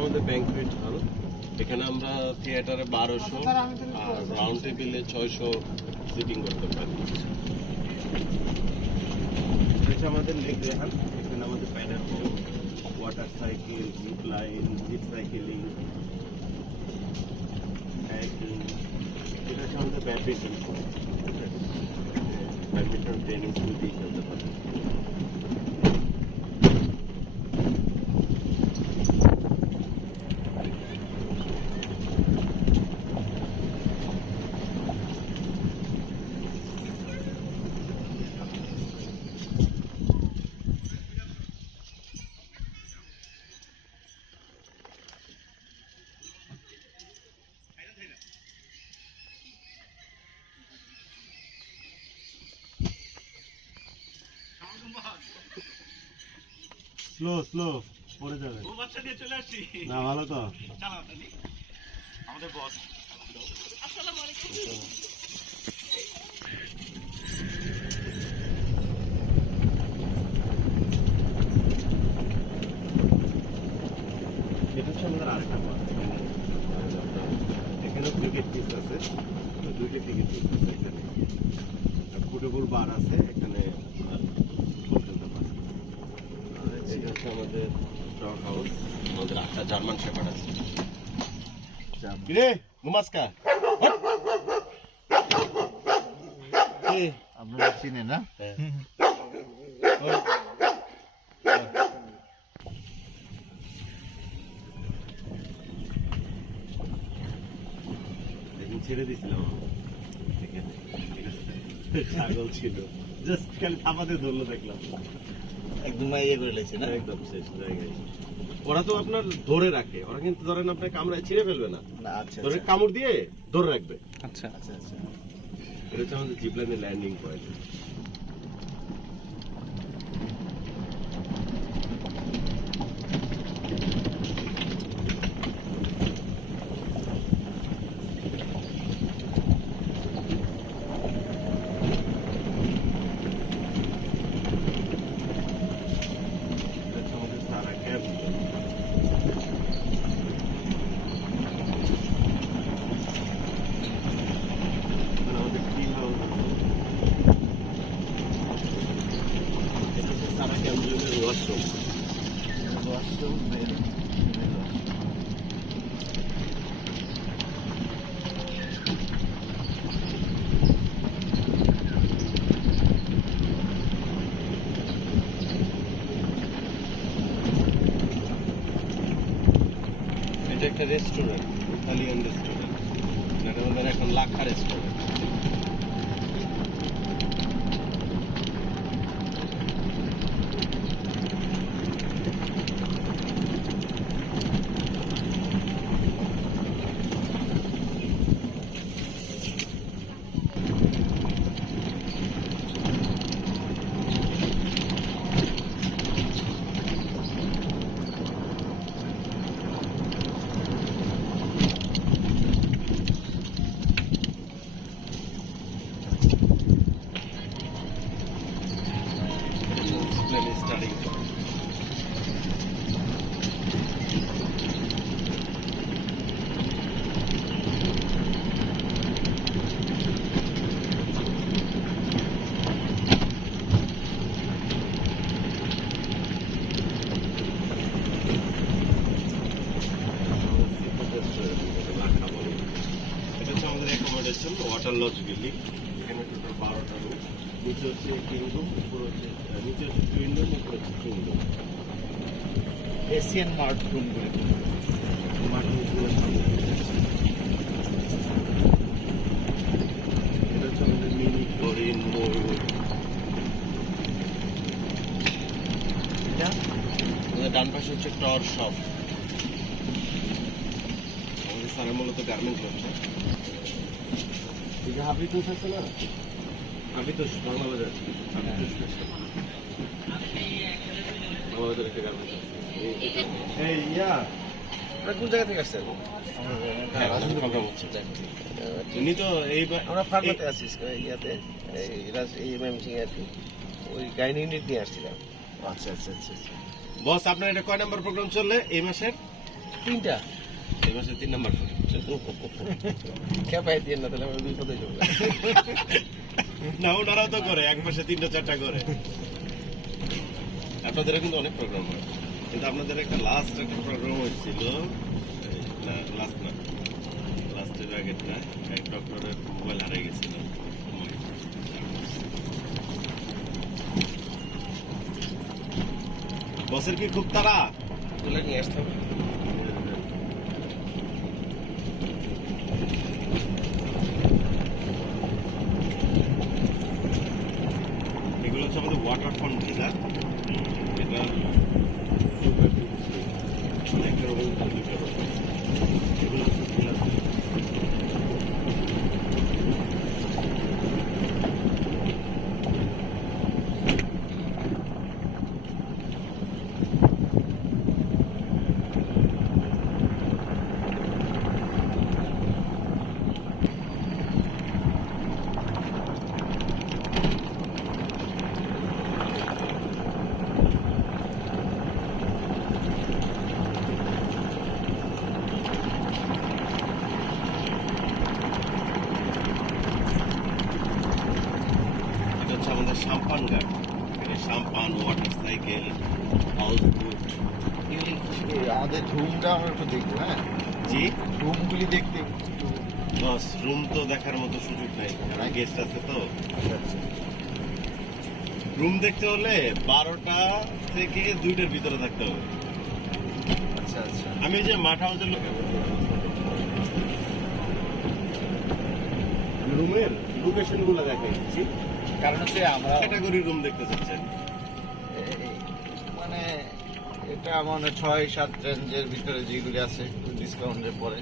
আমাদের ব্যাংকুয়েট হল, এখানে আমরা থিয়েটারে 1200 আর রাউন্ড টেবিলে 600 সিটিং করতে পারি। এটা আমাদের লেক গ্রাহান, এখানে আমাদের paddle home, water cycle, zip line, zip cycling, এটা হচ্ছে আমাদের ব্যাডমিন্টন, ব্যাডমিন্টন ট্রেনিং শুরুতেই খেলতে পারি। স্লো স্লো পড়ে যাবে। ও বাচ্চা নিয়ে চলে আসছি না, ভালো তো চালাও তাহলে আমাদের বস। আসসালামু আলাইকুম। এটা হচ্ছে আমাদের আরেকটা বস, এখানে ক্রিকেট পিচ আছে, দুইটা ক্রিকেট পিচ আছে এখানে, ফুটবল বার আছে এখানে, আমাদের ডগ হাউস, আমাদের একটা জার্মান শেপার্ড আছে। রে নমস্কার, আপনারা চিনেন না? দেখুন ছেড়ে দিয়েছিলাম ছাগল ছিল, জাস্ট খালি থাপাতে ধরলো, দেখলাম একদম ইয়ে করে লেছে না, একদম শেষ হয়ে গেছে। ওরা তো আপনার ধরে রাখে, ওরা কিন্তু ধরেন আপনার কামড়ায় ছিঁড়ে ফেলবে না, আচ্ছা ধরে কামড় দিয়ে ধরে রাখবে। আচ্ছা আচ্ছা আচ্ছা, এটা হচ্ছে আমাদের জিপ লাইনের ল্যান্ডিং পয়েন্ট। এটা একটা রেস্টুরেন্ট, ইতালিয়ান রেস্টুরেন্ট, এটা আমাদের এখন লাখা রেস্টুরেন্ট। ওয়াটার লজ বিল্ডিং, এখানে টোটাল 12টা রুম, নিচে হচ্ছে 3 রুম, উপরে হচ্ছে নিচে হচ্ছে 2 রুম, উপরে হচ্ছে 3 রুম। এশিয়ান মার্ট রুমগুলি এটা হচ্ছে আমাদের মিনি হরিণ, ময়ূর। এটা আমাদের ডান পাশে হচ্ছে টর শপ, আমাদের স্যারের মূলত গার্মেন্টস ব্যবসা। এই যে হাবি টুস আছে না, আমি তো বাংলা বাজার বাংলা বাজার একটা গার্মেন্টস এই ইয়া কোন জায়গা থেকে আসছেন? হ্যাঁ প্রোগ্রাম হচ্ছে উনি তো এই আমরা ফার্মাতে আছি ইয়াতে এই ময়মনসিং আর কি ওই গাইনি ইউনিট নিয়ে আসছিলাম। আচ্ছা আচ্ছা আচ্ছা আচ্ছা। বস আপনার এটা কয় নাম্বার প্রোগ্রাম চললে এই মাসের? 3টা এই মাসের 3 নাম্বার খেপাই দিয়ে না, তাহলে আমরা বিপদে যাবো। না ওনারাও তো করে এক মাসে 3টা 4টা করে। আপনাদেরও কিন্তু অনেক প্রোগ্রাম হয়, কিন্তু আপনাদের একটা লাস্ট একটা প্রোগ্রাম হয়েছিল, না লাস্ট না লাস্টের আগেরটা এক ডক্টরের মোবাইল হারিয়ে গেছিল। বসের কি খুব তাড়া? তুলে নিয়ে আসতে হবে। এগুলো হচ্ছে আমাদের ওয়াটার ফন্ট ভিলা। এটা একটা রকম এগুলো হচ্ছে ভিলা। এটা হচ্ছে আমাদের sampan guard, sampan, water cycle, houseboat. আমাদের রুমটা আমরা একটু দেখবো, হ্যাঁ জি রুমগুলি দেখতে বস, রুম তো দেখার মতো সুযোগ নাই, গেস্ট আছে তো। রুম দেখতে হলে 12টা থেকে 2টার ভিতরে থাকতে হবে। আচ্ছা আচ্ছা। আমি ওই যে মাঠ হাউসের লোক, রুমের লোকেশন গুলো দেখাচ্ছি। কারণ হচ্ছে আমরা ক্যাটাগরি রুম দেখতে চাচ্ছেন? মানে এটা মানে 6-7 রেঞ্জের ভিতরে যেগুলি আছে ডিসকাউন্টের পরে।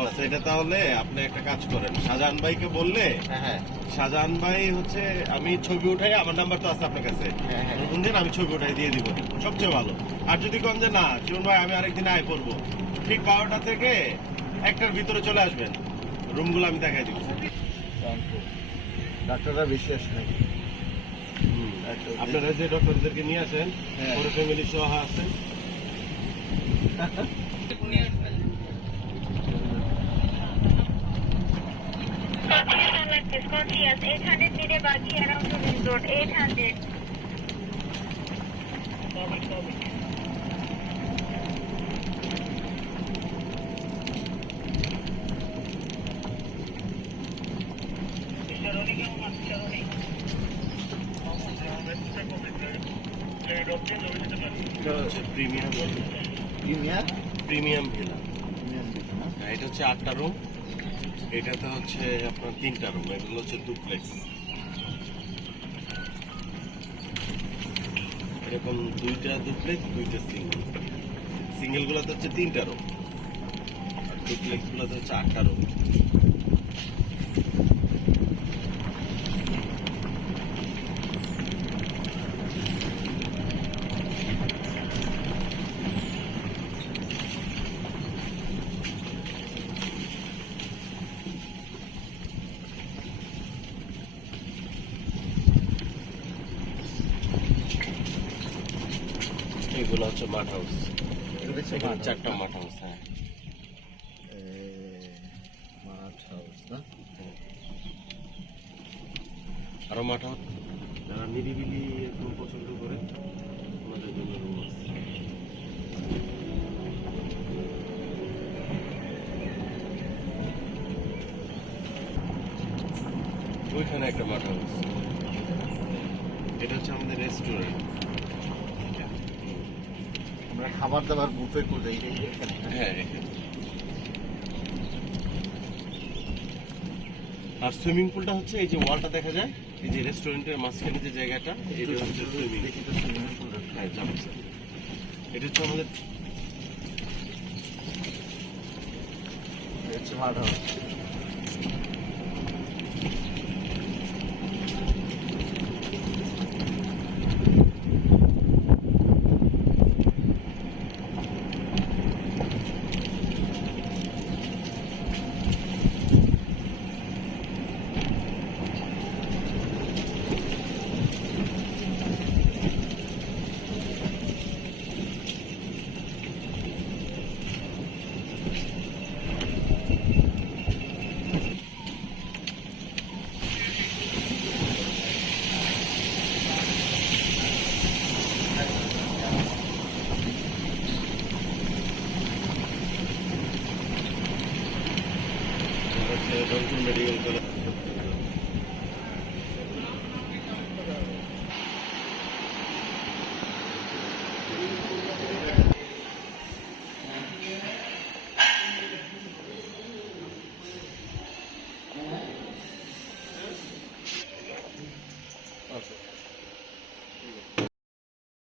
বস, এটা তাহলে আপনি একটা কাজ করেন, শাহজাহান ভাইকে বললে, হ্যাঁ হ্যাঁ শাহজাহান ভাই হচ্ছে আমি ছবি উঠাই, আমার নাম্বার তো আছে আপনার কাছে, হ্যাঁ হ্যাঁ। কোন দিন আমি ছবি উঠাই দিয়ে দিব, সবচেয়ে ভালো। আর যদি কোন যে না জীবন ভাই আমি আরেকদিন আয় করবো, ঠিক 12টা থেকে 1টার ভিতরে চলে আসবেন, রুমগুলো আমি দেখাই দিব। ডাক্তাররা বেশি আসে নাকি? আপনারা যে ডক্টরদেরকে নিয়ে আসেন, হ্যাঁ। পুরো ফ্যামিলি সহ আছেন। Discount yes, 800 needed Bagi around to this road, 800. এটা হচ্ছে প্রিমিয়াম প্রিমিয়ার প্রিমিয়াম ভিলা। এটা হচ্ছে 8টা রুম, এটাতে হচ্ছে আপনার 3টা রুম, এগুলো হচ্ছে ডুপ্লেক্স। এরকম 2টা ডুপ্লেক্স, 2টা সিঙ্গেল। সিঙ্গেল গুলোতে হচ্ছে 3টা রুম, আর ডুপ্লেক্স গুলোতে হচ্ছে 8টা রুম। এগুলো হচ্ছে মাঠ হাউস, এখানে 4টা মাঠ হাউস। হ্যাঁ, মাঠ হাউস না? আরো মাঠ হাউস যারা নিরিবিলি একদম পছন্দ করে ওনাদের জন্য রুম আছে। ওইখানে একটা মাঠ হাউস, এটা হচ্ছে আমাদের রেস্টুরেন্ট। আমরা খাবার দাবার বুফে করে এখানে। হ্যাঁ এখানে। আর সুইমিং পুলটা হচ্ছে এই যে ওয়ালটা দেখা যায়, এই যে রেস্টুরেন্টের মাঝখানে যে জায়গাটা, এটা হচ্ছে সুইমিং। দেখি তো সুইমিং পুল। হ্যাঁ যাবো স্যার। এটা হচ্ছে আমাদের হচ্ছে মাঠ হাউস। Rangpur medical college